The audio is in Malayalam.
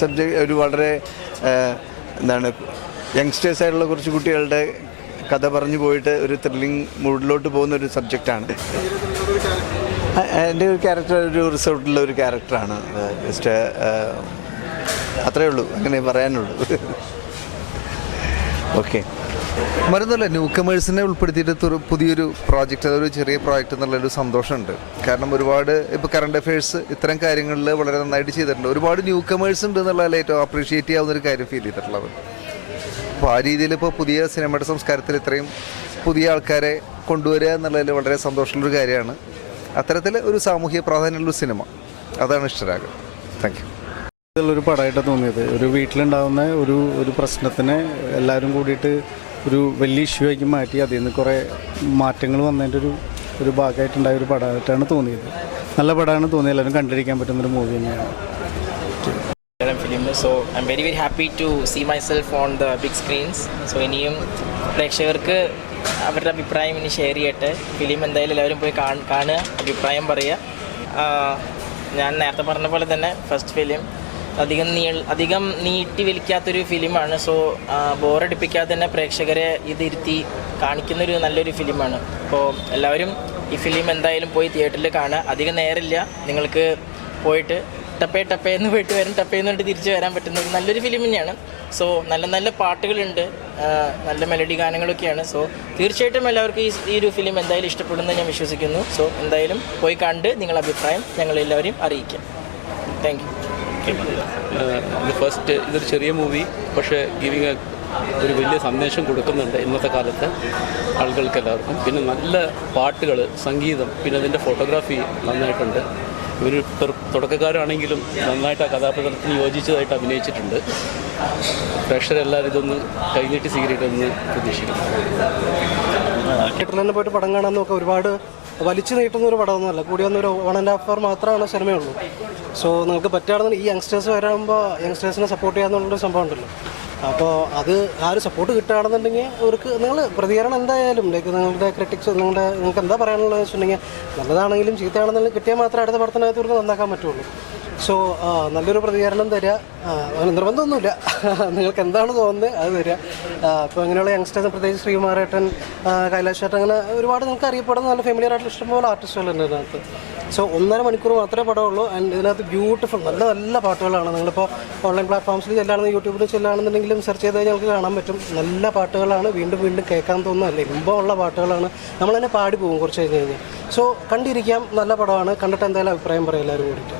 സബ്ജക്റ്റ് ഒരു വളരെ എന്താണ് യങ്സ്റ്റേഴ്സായിട്ടുള്ള കുറച്ച് കുട്ടികളുടെ കഥ പറഞ്ഞു പോയിട്ട് ഒരു ത്രില്ലിംഗ് മൂഡിലോട്ട് പോകുന്ന ഒരു സബ്ജക്റ്റാണ്. എൻ്റെ ഒരു ക്യാരക്ടർ ഒരു റിസോർട്ടിലുള്ള ഒരു ക്യാരക്ടറാണ്. ജസ്റ്റ് അത്രയേ ഉള്ളൂ, അങ്ങനെ പറയാനുള്ളൂ. ഓക്കെ. മരുന്നല്ല, ന്യൂ കമേഴ്സിനെ ഉൾപ്പെടുത്തിയിട്ട് പുതിയൊരു പ്രോജക്റ്റ്, അതൊരു ചെറിയ പ്രോജക്റ്റ് എന്നുള്ളൊരു സന്തോഷമുണ്ട്. കാരണം ഒരുപാട് ഇപ്പോൾ കറണ്ട് അഫയേഴ്സ് ഇത്തരം കാര്യങ്ങളിൽ വളരെ നന്നായിട്ട് ചെയ്തിട്ടുണ്ട്. ഒരുപാട് ന്യൂ കമേഴ്സ് ഉണ്ട് എന്നുള്ളതിൽ ഏറ്റവും അപ്രീഷിയേറ്റ് ചെയ്യാവുന്നൊരു കാര്യം ഫീൽ ചെയ്തിട്ടുള്ളത്. അപ്പോൾ ആ രീതിയിൽ ഇപ്പോൾ പുതിയ സിനിമയുടെ സംസ്കാരത്തിൽ ഇത്രയും പുതിയ ആൾക്കാരെ കൊണ്ടുവരിക എന്നുള്ളതിൽ വളരെ സന്തോഷമുള്ളൊരു കാര്യമാണ്. അത്തരത്തിൽ ഒരു സാമൂഹിക പ്രാധാന്യമുള്ളൊരു സിനിമ, അതാണ് ഇഷ്ടരാഗം. Thank you. ഇതുള്ളൊരു പടമായിട്ടാണ് തോന്നിയത്. ഒരു വീട്ടിലുണ്ടാകുന്ന ഒരു പ്രശ്നത്തിനെ എല്ലാവരും കൂടിയിട്ട് ഒരു വലിയ ഇഷ്യൂ ആക്കി മാറ്റി അതിൽ നിന്ന് കുറേ മാറ്റങ്ങൾ വന്നതിൻ്റെ ഒരു ഭാഗമായിട്ടുണ്ടായ ഒരു പടമായിട്ടാണ് തോന്നിയത്. നല്ല പടമാണ് തോന്നിയത്. എല്ലാവരും കണ്ടിരിക്കാൻ പറ്റുന്നൊരു മൂവി തന്നെയാണ്. So I'm very happy to see myself on the big screens. So ഇനിയും പ്രേക്ഷകർക്ക് അവരുടെ അഭിപ്രായം ഇനി ഷെയർ ചെയ്യട്ടെ. ഫിലിം എന്തായാലും എല്ലാവരും പോയി കാണുക, അഭിപ്രായം പറയുക. ഞാൻ നേരത്തെ പറഞ്ഞ പോലെ തന്നെ ഫസ്റ്റ് ഫിലിം അധികം നീട്ടി വലിക്കാത്തൊരു ഫിലിമാണ്. സോ ബോറടിപ്പിക്കാതെ തന്നെ പ്രേക്ഷകരെ ഇതിരുത്തി കാണിക്കുന്നൊരു നല്ലൊരു ഫിലിമാണ്. അപ്പോൾ എല്ലാവരും ഈ ഫിലിം എന്തായാലും പോയി തിയേറ്ററിൽ കാണുക. അധികം നേരമില്ല, നിങ്ങൾക്ക് പോയിട്ട് ടപ്പേന്ന് പോയിട്ട് വരും, ടപ്പേന്നിട്ട് തിരിച്ച് വരാൻ പറ്റുന്ന ഒരു നല്ലൊരു ഫിലിം തന്നെയാണ്. സോ നല്ല പാട്ടുകളുണ്ട്, നല്ല മെലഡി ഗാനങ്ങളൊക്കെയാണ്. സോ തീർച്ചയായിട്ടും എല്ലാവർക്കും ഈ ഒരു ഫിലിം എന്തായാലും ഇഷ്ടപ്പെടുമെന്ന് ഞാൻ വിശ്വസിക്കുന്നു. സോ എന്തായാലും പോയി കണ്ട് നിങ്ങളുടെ അഭിപ്രായം ഞങ്ങളെല്ലാവരെയും അറിയിക്കാം. Thank you. ഇതൊരു ചെറിയ മൂവി, പക്ഷേ ഒരു വലിയ സന്ദേശം കൊടുക്കുന്നുണ്ട് ഇന്നത്തെ കാലത്ത് ആളുകൾക്ക് എല്ലാവർക്കും. പിന്നെ നല്ല പാട്ടുകൾ, സംഗീതം, പിന്നെ അതിൻ്റെ ഫോട്ടോഗ്രാഫി നന്നായിട്ടുണ്ട്. ഇവർ തുടക്കക്കാരാണെങ്കിലും നന്നായിട്ട് ആ കഥാപാത്രത്തിന് യോജിച്ചതായിട്ട് അഭിനയിച്ചിട്ടുണ്ട്. പ്രേക്ഷകരെല്ലാവരും ഇതൊന്ന് കൈനീട്ടി സ്വീകരിക്കുമെന്ന് പ്രതീക്ഷിക്കുന്നു. തിയേറ്ററിൽ തന്നെ പോയിട്ട് പടം കാണാൻ നോക്കുക. ഒരുപാട് വലിച്ചു നീട്ടുന്ന ഒരു പടമൊന്നുമല്ല, കൂടി വന്നൊരു 1.5 hour മാത്രമാണ് സിനിമയുള്ളൂ. സോ നിങ്ങൾക്ക് പറ്റുകയാണെന്ന് ഈ യങ്സ്റ്റേഴ്സ് വരുമ്പോൾ യങ്സ്റ്റേഴ്സിനെ സപ്പോർട്ട് ചെയ്യാന്നുള്ളൊരു സംഭവം ഉണ്ടല്ലോ. അപ്പോൾ അത് ആ ഒരു സപ്പോർട്ട് കിട്ടുകയാണെന്നുണ്ടെങ്കിൽ അവർക്ക് നിങ്ങൾ പ്രതികരണം എന്തായാലും നിങ്ങളുടെ ക്രിറ്റിക്സ് നിങ്ങൾക്ക് എന്താ പറയാനുള്ളതെന്ന് വെച്ചിട്ടുണ്ടെങ്കിൽ നല്ലതാണെങ്കിലും ചീത്തയാണെന്നുണ്ടെങ്കിലും കിട്ടിയാൽ മാത്രമേ അടുത്ത പടത്തിനകത്ത് ഇവർക്ക് നന്നാക്കാൻ പറ്റുള്ളൂ. സോ നല്ലൊരു പ്രതികരണം തരിക. നിർബന്ധമൊന്നുമില്ല, നിങ്ങൾക്ക് എന്താണ് തോന്നുന്നത് അത് തരിക. അപ്പോൾ അങ്ങനെയുള്ള യങ്സ്റ്റേഴ്സ്, പ്രത്യേകിച്ച് ശ്രീകുമാരേട്ടൻ, കൈലാഷ് ചേട്ടൻ, അങ്ങനെ ഒരുപാട് നിങ്ങൾക്ക് അറിയപ്പെടുന്ന നല്ല ഫെമിലിയർ ആയിട്ടുള്ള ഇഷ്ടംപോലെ ആർട്ടിസ്റ്റുകളുണ്ട് ഇതിനകത്ത്. സോ 1.5 മണിക്കൂർ മാത്രമേ പടമുള്ളൂ. ആൻഡ് ഇതിനകത്ത് ബ്യൂട്ടിഫുൾ നല്ല പാട്ടുകളാണ്. നിങ്ങളിപ്പോൾ ഓൺലൈൻ പ്ലാറ്റ്ഫോംസിൽ ചെല്ലുകയാണെന്ന് യൂട്യൂബിൽ ചെല്ലുകയാണെന്നുണ്ടെങ്കിലും സെർച്ച് ചെയ്താൽ ഞങ്ങൾക്ക് കാണാൻ പറ്റും. നല്ല പാട്ടുകളാണ്, വീണ്ടും കേൾക്കാൻ തോന്നുന്നതല്ല, ഇമ്പമുള്ള പാട്ടുകളാണ്. നമ്മൾ തന്നെ പാടി പോകും കുറച്ച് കഴിഞ്ഞ്. സോ കണ്ടിരിക്കാം, നല്ല പടമാണ്. കണ്ടിട്ട് എന്തായാലും അഭിപ്രായം പറയാം എല്ലാവരും കൂടിയിട്ട്.